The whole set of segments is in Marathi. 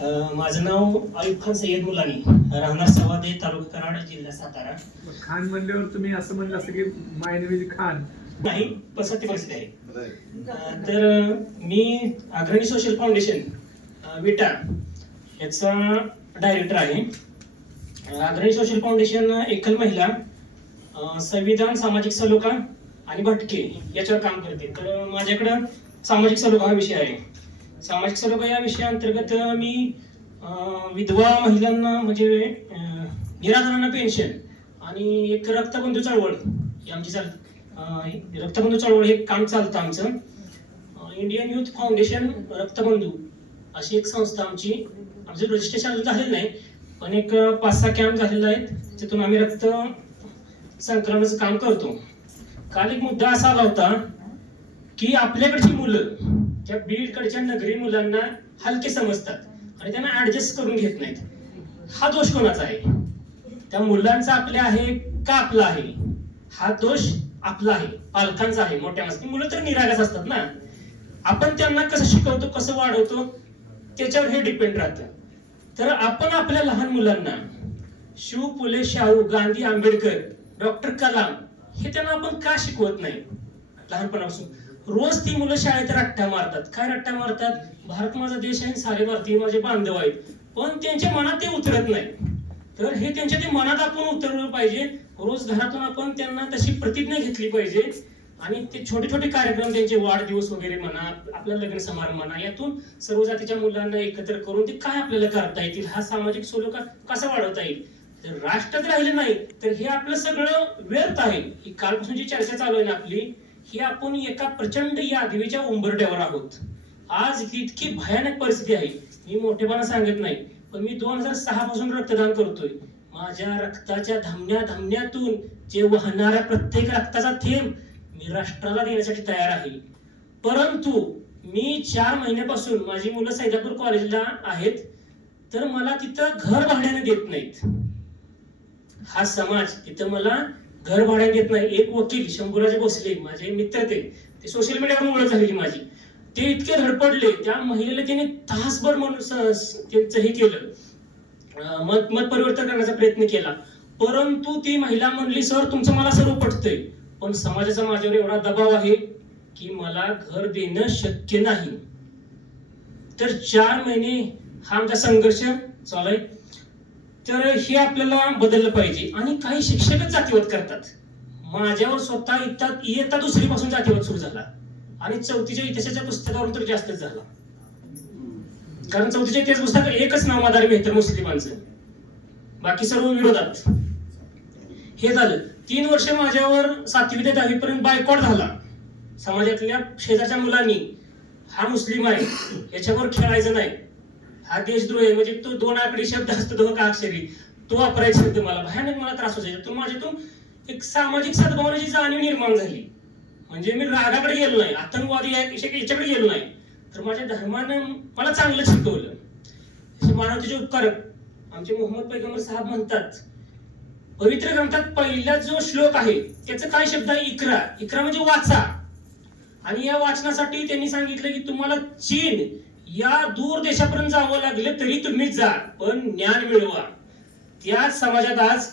माझं नाव आयुब खान सय्यद मुलानी. राहणार सवादे तालुका कराड जिल्हा सातारा. खान म्हणल्यावर तुम्ही असं म्हणलं असं की माय नेम इज खान. नाही पण सत्य परिस्थिती आहे तर मी अग्रणी सोशल फाउंडेशन विटा याचा डायरेक्टर आहे. अग्रणी सोशल फाउंडेशन एकल महिला संविधान सामाजिक सलोखा आणि भटके याच्यावर काम करते. तर माझ्याकडं सामाजिक सलोखा हा विषय आहे. सामाजिक सर्व या विषयाअंतर्गत मी विधवा महिलांना म्हणजे निराधारांना पेन्शन आणि एक रक्तबंधू चळवळ ही आमची चाल रक्तबंधू चळवळ हे काम चालतं आमचं. इंडियन युथ फाउंडेशन रक्तबंधू अशी एक संस्था आमची. आमचं रजिस्ट्रेशन अजून झालेलं नाही पण एक पाच सहा कॅम्प झालेला आहे तिथून आम्ही रक्त संकलनाचं काम करतो. काल एक मुद्दा असा आला होता की आपल्याकडची मुलं त्या बीडकडच्या नगरी मुलांना हलके समजतात आणि त्यांना ऍडजस्ट करून घेत नाहीत. हा दोष कोणाचा आहे? त्या मुलांचा आपल्या आहे का आपला आहे? हा दोष आपला आहे पालकांचा आहे मोठ्या माणसाची. मुलं तर निरागस असतात ना. आपण त्यांना कसं शिकवतो कसं वाढवतो त्याच्यावर हे डिपेंड राहतं. तर आपण आपल्या लहान मुलांना शिव फुले शाहू गांधी आंबेडकर डॉक्टर कलाम हे त्यांना आपण का शिकवत नाही? लहानपणापासून. रोज ती मुलं शाळेत रट्ट्या मारतात. काय रट्ट्या मारतात? भारत माझा देश आहे सारे भारतीय माझे बांधव आहेत. पण त्यांच्या मनात ते उतरत नाही. तर हे त्यांच्या ते मनात आपण उतरवलं पाहिजे. रोज घरातून आपण त्यांना तशी प्रतिज्ञा घेतली पाहिजे. आणि ते छोटे छोटे कार्यक्रम त्यांचे वाढदिवस वगैरे म्हणा आपल्या लग्न समारंभ म्हणा यातून सर्व जातीच्या मुलांना एकत्र करून ते काय आपल्याला करता येतील? हा सामाजिक सलोखा कसा वाढवता येईल? तर राष्ट्रात राहिले नाही तर हे आपलं सगळं व्यर्थ आहे. ही कालपासून जी चर्चा चालू आहे ना आपली. ही आपण एका प्रचंड या आधीच्या उंबरट्यावर आहोत. आज ही इतकी भयानक परिस्थिती आहे. मी मोठेपणा सांगत नाही पण मी दोन हजार सहा पासून रक्तदान करतोय. माझ्या रक्ताच्या धमन्या धमन्यातून जे वाहणाऱ्या प्रत्येक रक्ताचा थेंब मी राष्ट्राला देण्यासाठी तयार आहे. परंतु मी चार महिन्यापासून माझी मुलं सैदापूर कॉलेजला आहेत तर मला तिथं घर भाड्याने देत नाहीत. हा समाज तिथं मला घर भाड्याने घेत नाही. एक वकील शंभूराजे भोसले माझे मित्र ते. ते सोशल मीडियावर ओळख झालेली माझी. ते इतके धडपडले त्या महिलेला त्याने तासभर म्हणून त्यांचं हे केलं. मत मत परिवर्तन करण्याचा प्रयत्न केला. परंतु ती महिला म्हणली सर तुमचं मला सर्व पटतंय पण समाजाचा माझ्यावर एवढा दबाव आहे की मला घर देणं शक्य नाही. तर चार महिने हा आमचा संघर्ष चालू आहे. तर हे आपल्याला बदललं पाहिजे. आणि काही शिक्षकच जातीवत करतात. माझ्यावर स्वतः इयत्ता इयत्ता दुसरीपासून जातीवत जातीवाद सुरू झाला. आणि चौथीच्या इतिहासाच्या पुस्तकावरून तर जास्तच झाला. कारण चौथीच्या इतिहास पुस्तक एकच नाव आधार मिळतं मुस्लिमांचं. बाकी सर्व विरोधात. हे झालं. तीन वर्ष माझ्यावर सातवी ते दहावीपर्यंत बायकॉट झाला. समाजातल्या शेजारच्या मुलांनी हा मुस्लिम आहे याच्यावर खेळायचं नाही. हा देशद्रोही म्हणजे तो दोन आकडी शब्द असतो दोन का अक्षरी तो वापरायचा शब्द मला. भयानक मला त्रास व्हायचा तो माझ्यातून एक सामाजिक सद्भावनेची जाणीव निर्माण झाली. म्हणजे मी रागाकडे गेलो नाही. आतंकवादी याच्याकडे गेलो नाही. तर माझ्या धर्मानं मला चांगलं शिकवलं. मानवतेचे उपकार आमचे मोहम्मद पैगंबर साहेब म्हणतात पवित्र ग्रंथात पहिला जो श्लोक आहे त्याचं काय शब्द आहे? इकरा. इकरा म्हणजे वाचा. आणि या वाचनासाठी त्यांनी सांगितलं की तुम्हाला चीन या दूर देशापर्यंत जावं लागलं तरी तुम्ही जा पण ज्ञान मिळवा. त्याच समाजात आज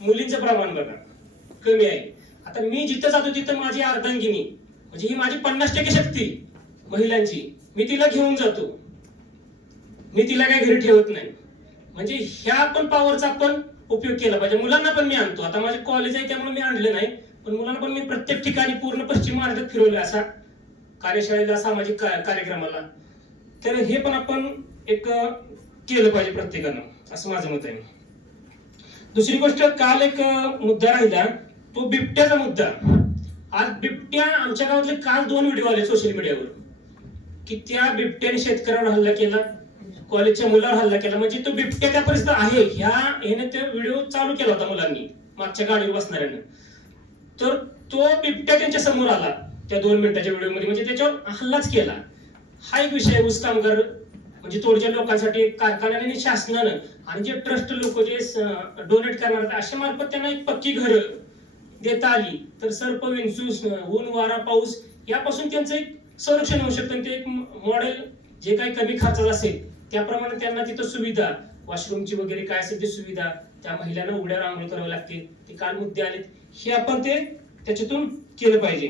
मुलींचं प्रमाण बघा कमी आहे. आता मी जिथं जातो तिथं माझी अर्धांगिनी म्हणजे ही माझी पन्नास टक्के शक्ती महिलांची. मी तिला घेऊन जातो. मी तिला काही घरी ठेवत नाही. म्हणजे ह्या पण पॉवरचा आपण उपयोग केला पाहिजे. मुलांना पण मी आणतो. आता माझे कॉलेज आहे त्यामुळे मी आणलं नाही. पण मुलांना पण मी प्रत्येक ठिकाणी पूर्ण पश्चिम महाराष्ट्रात फिरवलं असा कार्यशाळेला सामाजिक का- कार्यक्रमाला. तर हे पण आपण एक केलं पाहिजे प्रत्येकानं. असं माझं मत आहे. दुसरी गोष्ट काल एक मुद्दा राहिला. तो बिबट्याचा मुद्दा. आज बिबट्या आमच्या गावातले काल दोन व्हिडिओ आले सोशल मीडियावर. की त्या बिबट्याने शेतकऱ्यावर हल्ला केला कॉलेजच्या मुलावर हल्ला केला. म्हणजे तो बिबट्या त्या परिस्थिती आहे. ह्या ह्याने ते व्हिडिओ चालू केला होता मुलांनी मागच्या गाडीवर बसणाऱ्यानं. तर तो बिबट्या त्यांच्यासमोर आला त्या दोन मिनिटाच्या व्हिडिओमध्ये. म्हणजे त्याच्यावर हल्लाच केला. हा एक विषय ऊस कामगार म्हणजे तोडच्या लोकांसाठी कारखान्याने आणि शासनानं आणि जे ट्रस्ट लोक जे डोनेट करणार अशा मार्फत त्यांना एक पक्की घरं देता आली. तर सर्प विंचूस ऊन वारा पाऊस यापासून त्यांचं एक संरक्षण होऊ शकतं ते एक मॉडेल जे काही कमी खर्चात असेल त्याप्रमाणे त्यांना तिथं सुविधा वॉशरूमची वगैरे काय असेल ती सुविधा त्या महिलांना उघड्यावर आंघोळ करावी लागते. ते काल मुद्दे आलेत. हे आपण ते त्याच्यातून केलं पाहिजे.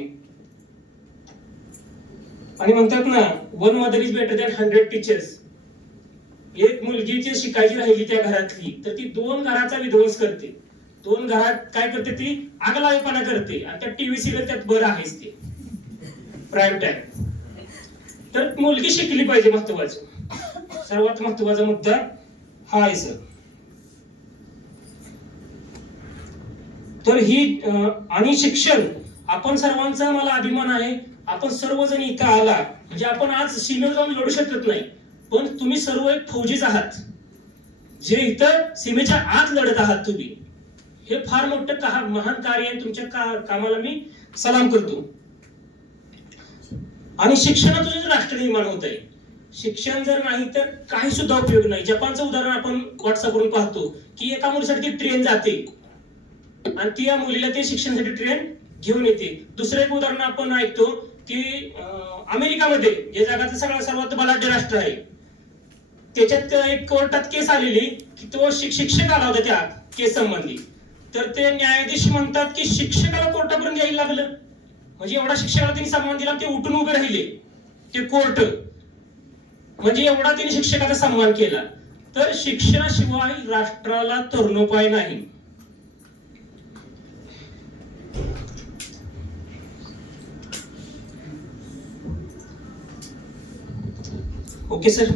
आणि म्हणतात ना one mother is better than hundred teachers एक मुलगी जी शिकायची राहिली त्या घरातली तर ती दोन घराचा विध्वंस करते. दोन घरात काय करते ती? आगलावेपणा करते. आणि त्या टीव्ही सिरियल त्यात बरं आहेच ते. प्राईम टाइम तर मुलगी शिकली पाहिजे महत्वाचं. सर्वात महत्त्वाचा मुद्दा हा आहे सर तर ही आणि शिक्षण आपण सर्वांचा मला अभिमान आहे आपण सर्वजण इथं आला म्हणजे आपण आज सीमेवर जाऊन लढू शकत नाही. पण तुम्ही सर्व एक फौजीच आहात. जे इथं सीमेच्या आत लढत आहात तुम्ही. हे फार मोठं का महान कार्य आहे. तुमच्या का कामाला मी सलाम करतो. आणि शिक्षणातूनच राष्ट्र निर्माण होत आहे. शिक्षण जर नाही तर काही सुद्धा उपयोग नाही. जपानचं उदाहरण आपण व्हॉट्सअपवरून पाहतो की एका मुलीसाठी ट्रेन जाते. आणि ती या मुलीला ते शिक्षणासाठी ट्रेन घेऊन येते. दुसरं एक उदाहरण आपण ऐकतो. की अमेरिकामध्ये जे जगाचं सगळ्यात सर्वात बलाढ्य राष्ट्र आहे त्याच्यात एक कोर्टात केस आलेली की तो शिक्षक आला होता त्या केस संबंधी. तर ते न्यायाधीश म्हणतात की शिक्षकाला कोर्टापर्यंत यायला लागलं. म्हणजे एवढा शिक्षकाला त्यांनी सन्मान दिला ते उठून उभे राहिले ते कोर्ट. म्हणजे एवढा त्यांनी शिक्षकाचा सन्मान केला. तर शिक्षणाशिवाय राष्ट्राला तरुणोपाय नाही. Okay sir